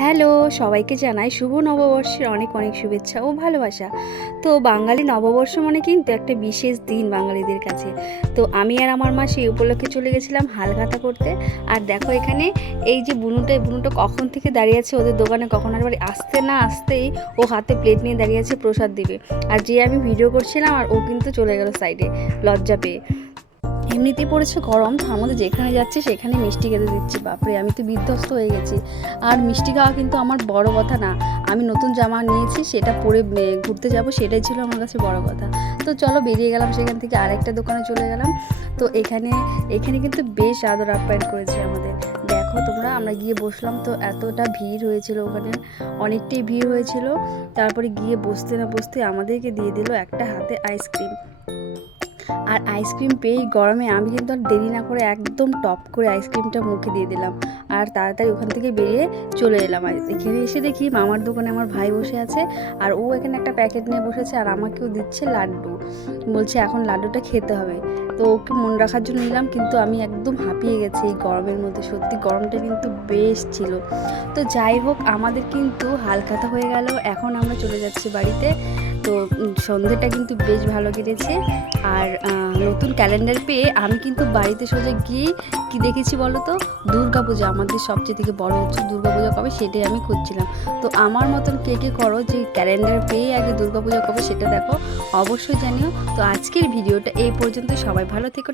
Hello, সবাইকে জানাই শুভ নববর্ষের অনেক অনেক শুভেচ্ছা ও ভালোবাসা। তো বাঙালি নববর্ষ মানে কিন্তু একটা বিশেষ দিন বাঙালিদের কাছে। তো আমি আর আমার মা সেই উপলক্ষে চলে গেছিলাম হালখাতা করতে। আর দেখো এখানে এই যে এই বুনুটা কখন থেকে দাঁড়িয়ে আছে ওদের দোকানে, কখন আর বাড়ি আসতে না আসতেই ও হাতে প্লেট নিয়ে দাঁড়িয়ে আছে প্রসাদ দিবে। আর যে আমি ভিডিও করছিলাম আর ও কিন্তু চলে গেল সাইডে লজ্জা পেয়ে। এমনিতেই পড়েছে গরম, তার মধ্যে যেখানে যাচ্ছে সেখানে মিষ্টি খেতে দিচ্ছি। বাপরে, আমি তো বিধ্বস্ত হয়ে গেছি। আর মিষ্টি খাওয়া কিন্তু আমার বড় কথা না, আমি নতুন জামা নিয়েছি সেটা পরে ঘুরতে যাব, সেটাই ছিল আমার কাছে বড় কথা। তো চলো বেরিয়ে গেলাম সেখান থেকে, আরেকটা দোকানে চলে গেলাম। তো এখানে এখানে কিন্তু বেশ আদর আপ্যায়ন করেছে আমাদের। দেখো তোমরা, আমরা গিয়ে বসলাম, তো এতটা ভিড় হয়েছিল ওখানে, অনেকটাই ভিড় হয়েছিল। তারপরে গিয়ে বসতে না বসতে আমাদেরকে দিয়ে দিল একটা হাতে আইসক্রিম। আর আইসক্রিম পেয়ে গরমে আমি কিন্তু আর দেরি না করে একদম টপ করে আইসক্রিমটা মুখে দিয়ে দিলাম। আর তাড়াতাড়ি ওখান থেকে বেরিয়ে চলে এলাম। আর এখানে এসে দেখি মামার দোকানে আমার ভাই বসে আছে, আর ও এখানে একটা প্যাকেট নিয়ে বসেছে, আর আমাকেও দিচ্ছে লাড্ডু, বলছে এখন লাড্ডুটা খেতে হবে। তো ওকে মন রাখার জন্য নিলাম, কিন্তু আমি একদম হাঁপিয়ে গেছি এই গরমের মধ্যে। সত্যি গরমটা কিন্তু বেশ ছিল। তো যাই হোক, আমাদের কিন্তু হালখাতা হয়ে গেল, এখন আমরা চলে যাচ্ছি বাড়িতে। তো সন্ধ্যেটা কিন্তু বেশ ভালো কেটেছে। আর নতুন ক্যালেন্ডার পেয়ে আমি কিন্তু বাড়িতে সোজা গিয়ে কি দেখেছি বলো তো, দুর্গাপূজা, আমাদের সবচেয়ে থেকে বড় হচ্ছে দুর্গাপূজা কবে সেটাই আমি খুঁজছিলাম। তো আমার মতন কে কে করো যে ক্যালেন্ডার পেয়ে আগে দুর্গাপূজা কবে সেটা দেখো, অবশ্যই জানিও। তো আজকের ভিডিওটা এই পর্যন্ত, সবাই ভালো থেকো।